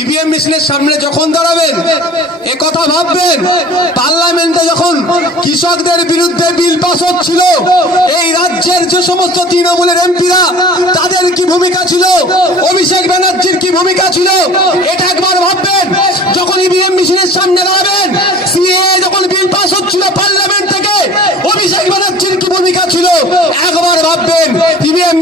EVM মেশিনের সামনে যখন দাঁড়াবেন, এ কথা ভাববেন, পার্লামেন্টে যখন কৃষকদের বিরুদ্ধে বিল পাস হচ্ছিল, এই রাজ্যের যে সমস্ত তৃণমূলের এমপিরা, তাদের কি ভূমিকা ছিল? অভিষেক ব্যানার্জির কি ভূমিকা ছিল? এটা একবার ভাববেন যখন ইভিএম মেশিনের সামনে দাঁড়াবেন সিএ যখন বিল পাস হচ্ছিল পার্লামেন্ট থেকে অভিষেক ব্যানার্জির কি ভূমিকা ছিল একবার ভাববেন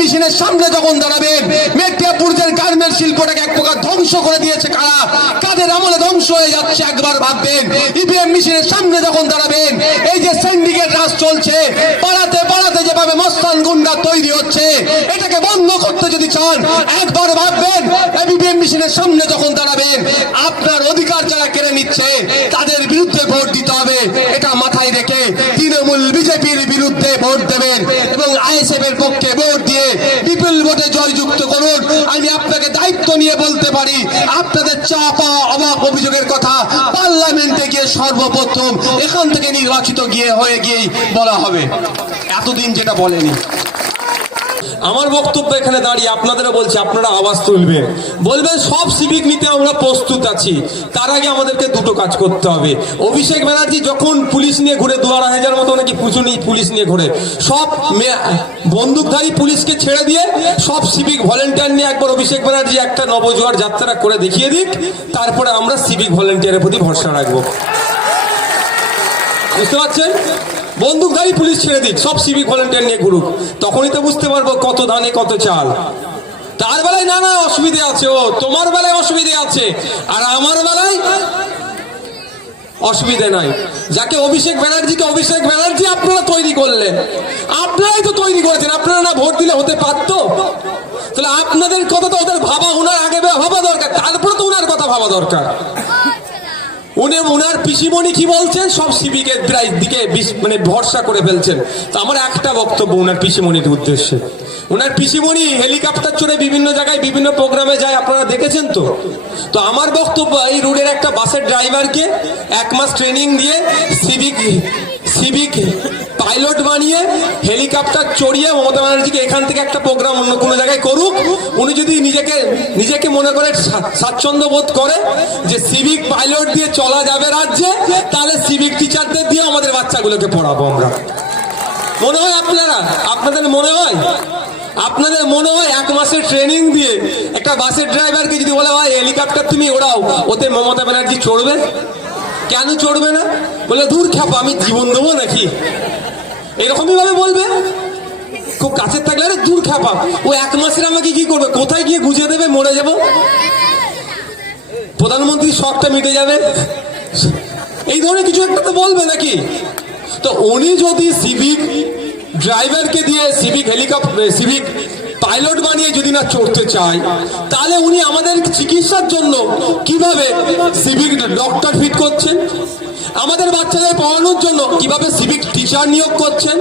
মেশিনের সামনে যখন দাঁড়াবেন মেদিয়াপুরের গার্মেন্ট শিল্পটাকে এক প্রকার ধ্বংস করে দিয়েছে কারা? কাদের আমলে ধ্বংস হয়ে যাচ্ছে একবার ভাববেন। ইভিএম মেশিনের সামনে যখন দাঁড়াবেন এই যে সিন্ডিকেট রাজ চলছে, পাড়াতে পাড়াতে যেভাবে মস্তান গুন্ডা তৈরি হচ্ছে, এটাকে বন্ধ করতে যদি চান, একবার ভাববেন ইভিএম মেশিনের সামনে যখন দাঁড়াবেন, আপনার অধিকার যারা কেড়ে নিচ্ছে, তাদের বিরুদ্ধে ভোট দিতে হবে এটা মাথায় রেখে তৃণমূল বিজেপির বিরুদ্ধে ভোট দেবেন এবং আইএসএফ এর পক্ষে ভোট দিয়ে বিপুল ভোটে জয়যুক্ত করুন। আমি আপনাকে দায়িত্ব নিয়ে বলতে পারি, আপনাদের চাপা অবাক অভিযোগের কথা পার্লামেন্টে গিয়ে সর্বপ্রথম এখান থেকে নির্বাচিত গিয়ে হয়ে গিয়েই বলা হবে। এতদিন যেটা বলেনি। আমার বক্তব্য এখানে দাঁড়িয়ে আপনাদেরও বলছি, আপনারা আওয়াজ তুলবেন। বলবেন, সব সিভিক নিতে আমরা প্রস্তুত আছি। তার আগে আমাদেরকে দুটো কাজ করতে হবে। অভিষেক ব্যানার্জি যখন পুলিশ নিয়ে ঘুরে দু আড়াই হাজার মতো নাকি পুজো নিয়ে পুলিশ নিয়ে ঘুরে, সব বন্দুকধারী পুলিশকে ছেড়ে দিয়ে সব সিভিক ভলেন্টিয়ার নিয়ে একবার অভিষেক ব্যানার্জি একটা নবজোয়ার যাত্রা করে দেখিয়ে দিক, তারপরে আমরা সিভিক ভলেন্টিয়ারের প্রতি ভরসা রাখব। বুঝতে পারছেন? বন্দুকধারী পুলিশ ছেড়ে দিক, সব সিভিক ভলেন্টিয়ার নিয়ে ঘুরুক। তখনই তো বুঝতে পারব কত ধানে, কত চাল। তার বেলায় না না অসুবিধে আছে, ও তোমার বেলায় অসুবিধে আছে, আর আমার বেলায় অসুবিধে নাই। যাকে অভিষেক ব্যানার্জিকে, অভিষেক ব্যানার্জি আপনারা তৈরি করলেন। আপনারাই তো তৈরি করেছেন, আপনারা না ভোট দিলে হতে পারতো? তাহলে আপনাদের কথা তো ওদের ভাবা ওনার আগে ভাবা দরকার, তারপরে তো ওনার কথা ভাবা দরকার। উনি ওনার পিসিমণি কি বলছেন? সব সিভিকের দিকে মানে ভরসা করে ফেলছেন। তো আমার একটা বক্তব্য ওনার পিসিমণির উদ্দেশ্যে। ওনার পিসিমণি হেলিকপ্টার চড়ে বিভিন্ন জায়গায় বিভিন্ন প্রোগ্রামে যায়, আপনারা দেখেছেন তো? তো আমার বক্তব্য, এই রোডের একটা বাসের ড্রাইভারকে এক মাস ট্রেনিং দিয়ে সিভিক সিভিক পাইলট বানিয়ে হেলিকপ্টার চড়িয়ে মমতা ব্যানার্জিকে এখান থেকে একটা প্রোগ্রাম অন্য কোনো জায়গায় করুক। উনি যদি নিজেকে নিজেকে মনে করে স্বা- স্বাচ্ছন্দ্য বোধ করে যে সিভিক পাইলট দিয়ে চলা যাবে রাজ্যে, তাহলে সিভিক টিচারদের দিয়ে আমাদের বাচ্চাগুলোকে পড়াবো আমরা। মনে হয় আপনারা? আপনাদের মনে হয়? আপনাদের মনে হয় এক মাসের ট্রেনিং দিয়ে একটা বাসের ড্রাইভারকে যদি বলা হয় হেলিকপ্টার তুমি ওড়াও, ওতে মমতা ব্যানার্জি চড়বে? কেন চড়বে না? বলে দূর খ্যাপা আমি জীবন দেবো নাকি? এরকমই ভাবে বলবে? খুব কাছের থাকলে আরে দূর খ্যাপা ও এক মাসের আমাকে কি করবে? কোথায় গিয়ে গুজে দেবে? মরে যাব? প্রধানমন্ত্রীর শখটা মিটে যাবে? এই ধরনের কিছু একটা তো বলবে নাকি? তো উনি যদি সিভিক ড্রাইভারকে দিয়ে সিভিক হেলিকপ্টার সিভিক পাইলট বানিয়ে যদি না চড়তে চায়, তাহলে উনি আমাদের চিকিৎসার জন্য কীভাবে সিভিক ডক্টর ফিট করছেন? আমাদের বাচ্চাদের পড়ানোর জন্য কীভাবে সিভিক টিচার নিয়োগ করছেন?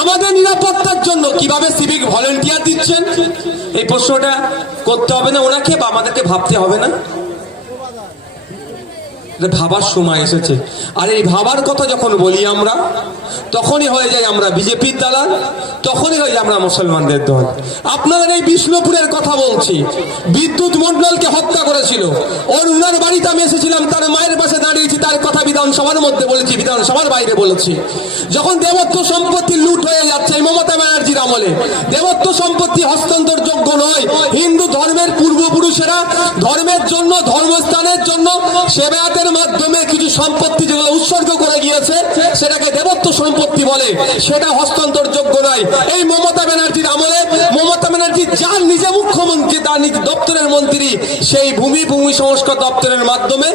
আমাদের নিরাপত্তার জন্য কীভাবে সিভিক ভলেন্টিয়ার দিচ্ছেন? এই প্রশ্নটা করতে হবে না, ওনাকে বা আমাদেরকে ভাবতে হবে না। এটা ভাবার সময় এসেছে। আর এই ভাবার কথা যখন বলি আমরা, তখনই হয়ে যায় আমরা বিজেপির দালাল, তখনই হয়ে যায় আমরা মুসলমানদের দল। আপনাদের এই বিষ্ণুপুরের কথা বলছি, বিদ্যুৎ মন্ডলকে হত্যা করেছিল। ওর উনার বাড়িতে আমি এসেছিলাম, তার মায়ের পাশে দাঁড়িয়েছি, তার কথা বিধানসভার মধ্যে বলেছি, বিধানসভার বাইরে বলেছি। যখন দেবত্ব সম্পত্তি লুট হয়ে যাচ্ছে এই মমতা ব্যানার্জির আমলে। দেবত্ব সম্পত্তি হস্তান্তর যোগ্য নয়। হিন্দু ধর্মের পূর্বপুরুষেরা ধর্মের জন্য, ধর্মস্থানের জন্য সেবায়াতের মাধ্যমে কিছু সম্পত্তি যেগুলো উৎসর্গ করে গিয়েছে, সেটাকে দেবত্ব সম্পত্তি বলে। সেটা হস্তান্তর যোগ্য নয়। এই মমতা ব্যানার্জির আমলে মমতা ব্যানার্জি যার নিজে মুখ্যমন্ত্রী, তার দপ্তরের মন্ত্রী, সেই ভূমি ভূমি সংস্কার দপ্তরের মাধ্যমে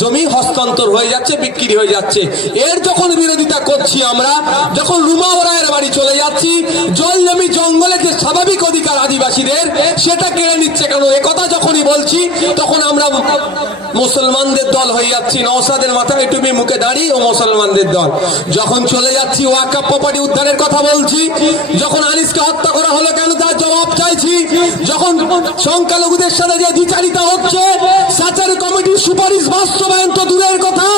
জমি হস্তান্তর হয়ে যাচ্ছে, বিক্রি হয়ে যাচ্ছে। এর যখন বিরোধিতা করছি আমরা, যখন রুমা ওরায়ের বাড়ি চলে যাচ্ছি, জল জমি জঙ্গলের যে স্বাভাবিক অধিকার আদিবাসীদের, সেটা কেড়ে নিচ্ছে কেন? একথা যখনই বলছি, তখন আমরা মুসলমানদের দল হয়ে যাচ্ছি। নওসাদের মাথায় টুপি মুখে দাঁড়িয়ে ও মুসলমানদের দল। যখন চলে যাচ্ছি ওয়াকা প্রপার্টি উদ্ধারের কথা বলছি, যখন আনিসকে হত্যা করা হলো কেন? তার জবাব চাইছি, যখন সংখ্যালঘুদের সাথে যে দ্বিচারিতা হচ্ছে, সাচার কমিটির সুপারিশ বাস্তবায়ন তো দূরের কথা,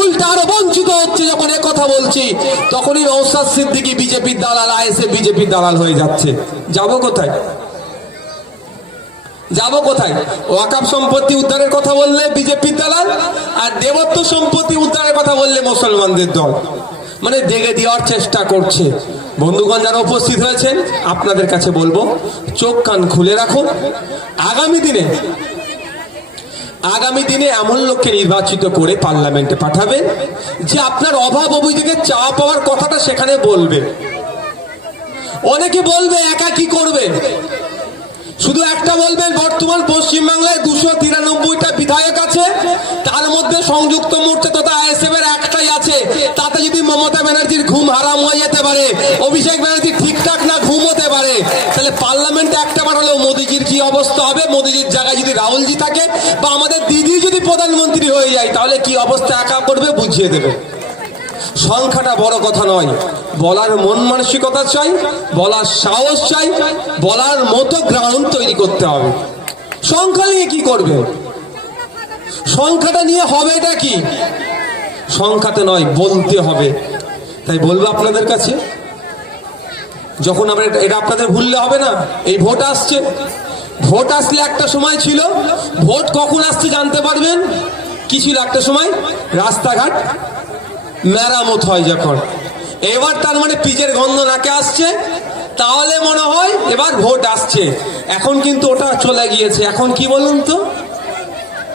উল্টা আরও বঞ্চিত হচ্ছে যখন কথা বলছি। তখনই নৌসাদ সিদ্দিকি বিজেপির দালাল আইএসএ বিজেপির দালাল হয়ে যাচ্ছে। যাব কোথায়? যাব কোথায়? ওয়াকাপ সম্পত্তি উদ্ধারের কথা বললে বিজেপির দালাল, আর দেবত্ব সম্পত্তি উদ্ধারের কথা বললে মুসলমানদের দল। মানে দেখে দেওয়ার চেষ্টা করছে। বন্ধুগণ যারা উপস্থিত হয়েছেন, আপনাদের কাছে বলব, চোখ কান খুলে রাখুন। আগামী দিনে আগামী দিনে এমন লোককে নির্বাচিত করে পার্লামেন্টে পাঠাবেন যে আপনার অভাব অভিযোগের চাওয়া পাওয়ার কথাটা সেখানে বলবে। অনেকে বলবে, একা কি করবে? শুধু একটা বলবেন, বর্তমান পশ্চিমবাংলায় দুশো তিরানব্বইটা বিধায়ক আছে, তার মধ্যে সংযুক্ত মোর্চা তথা আইএসএফ এর একটাই আছে মমতা ব্যানার্জির ঘুম হারাম হয়ে যেতে পারে, অভিষেক ব্যানার্জি ঠিকঠাক না ঘুম হতে পারে, তাহলে পার্লামেন্টে একটা পাঠালেও মোদিজির কি অবস্থা হবে? মোদিজির জায়গায় যদি রাহুলজি থাকে বা আমাদের দিদি যদি প্রধানমন্ত্রী হয়ে যায়, তাহলে কি অবস্থা একা করবে? বুঝিয়ে দেবে। সংখ্যাটা বড় কথা নয়। বলার মন মানসিকতা চাই, বলার সাহস চাই, বলার মতো গ্রাউন্ড তৈরি করতে হবে। সংখ্যা নিয়ে কি করবে? সংখ্যাটা নিয়ে হবে এটা কি? সংখ্যাতে নয়, বলতে হবে। তাই বলব আপনাদের কাছে, যখন আমরা এটা- আপনাদের ভুললে হবে না, এই ভোট আসছে। ভোট আসলে একটা সময় ছিল, ভোট কখন আসছে জানতে পারবেন? কি ছিল একটা সময়? রাস্তাঘাট মেরামত হয় যখন। এবার তার মানে পিচের গন্ধ নাকে আসছে, তাহলে মনে হয় এবার ভোট আসছে। এখন কিন্তু ওটা চলে গিয়েছে। এখন কি বলুন তো?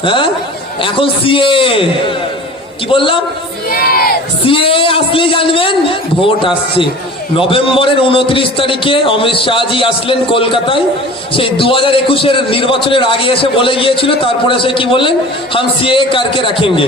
হ্যাঁ? এখন সিএ। কি বললাম? সিএ আসলে জানবেন? ভোট আসছে। নভেম্বরের উনত্রিশ তারিখে অমিত শাহজি আসলেন কলকাতায়। সেই দু হাজার একুশের নির্বাচনের আগে এসে বলে গিয়েছিল, তারপরে সে কি বললেন? হাম সিএ কারকে রাখেঙ্গে।